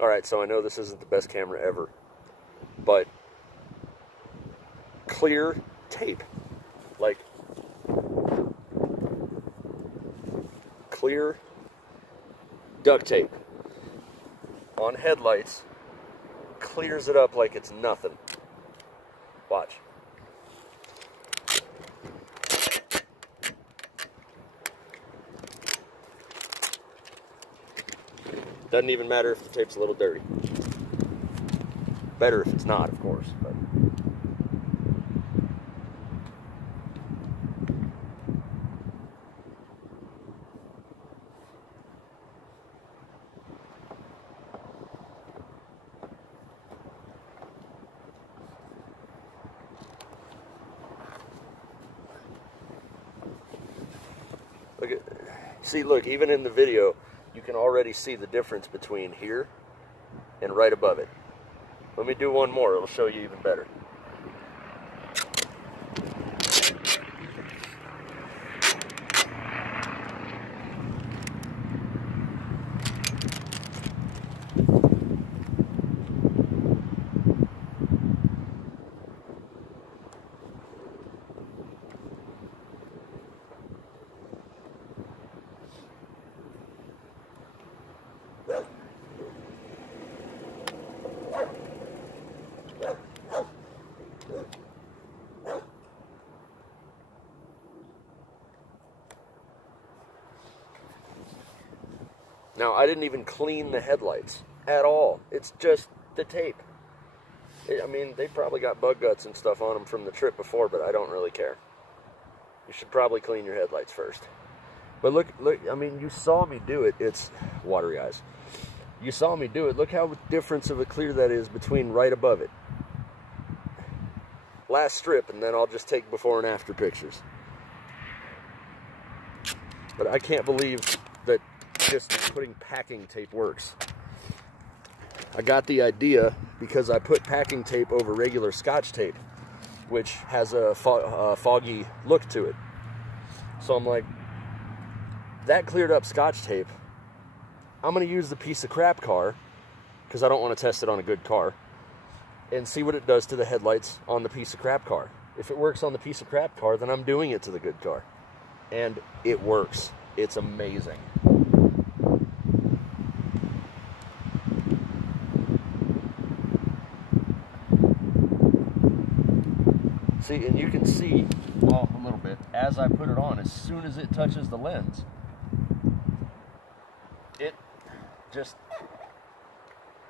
Alright, so I know this isn't the best camera ever, but clear tape, like clear duct tape on headlights clears it up like it's nothing. Watch. Doesn't even matter if the tape's a little dirty. Better if it's not, of course, but look at, see, look, even in the video, you can already see the difference between here and right above it. Let me do one more, it'll show you even better. Now, I didn't even clean the headlights at all. It's just the tape. I mean, they probably got bug guts and stuff on them from the trip before, but I don't really care. You should probably clean your headlights first. But look, I mean, you saw me do it. It's watery eyes. You saw me do it. Look how difference of a clear that is between right above it. Last strip, and then I'll just take before and after pictures. But I can't believe that just putting packing tape works. I got the idea because I put packing tape over regular Scotch tape, which has a foggy look to it. So I'm like, that cleared up Scotch tape. I'm going to use the piece of crap car, because I don't want to test it on a good car, and see what it does to the headlights on the piece of crap car. If it works on the piece of crap car, then I'm doing it to the good car. And it works. It's amazing. See, and you can see, well, a little bit, as I put it on, as soon as it touches the lens, it just,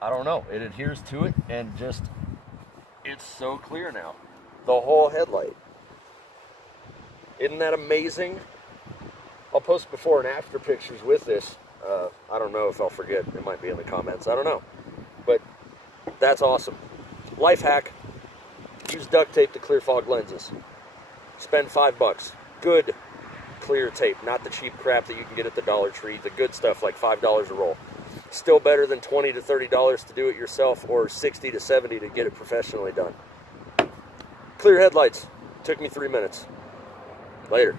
I don't know, it adheres to it, and just, it's so clear now. The whole headlight. Isn't that amazing? I'll post before and after pictures with this. I don't know if I'll forget. It might be in the comments. I don't know. But that's awesome. Life hack. Use duct tape to clear fog lenses. Spend $5. Good clear tape, not the cheap crap that you can get at the Dollar Tree. The good stuff, like $5 a roll. Still better than $20 to $30 to do it yourself, or $60 to $70 to get it professionally done. Clear headlights. Took me 3 minutes. Later.